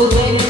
Oh, el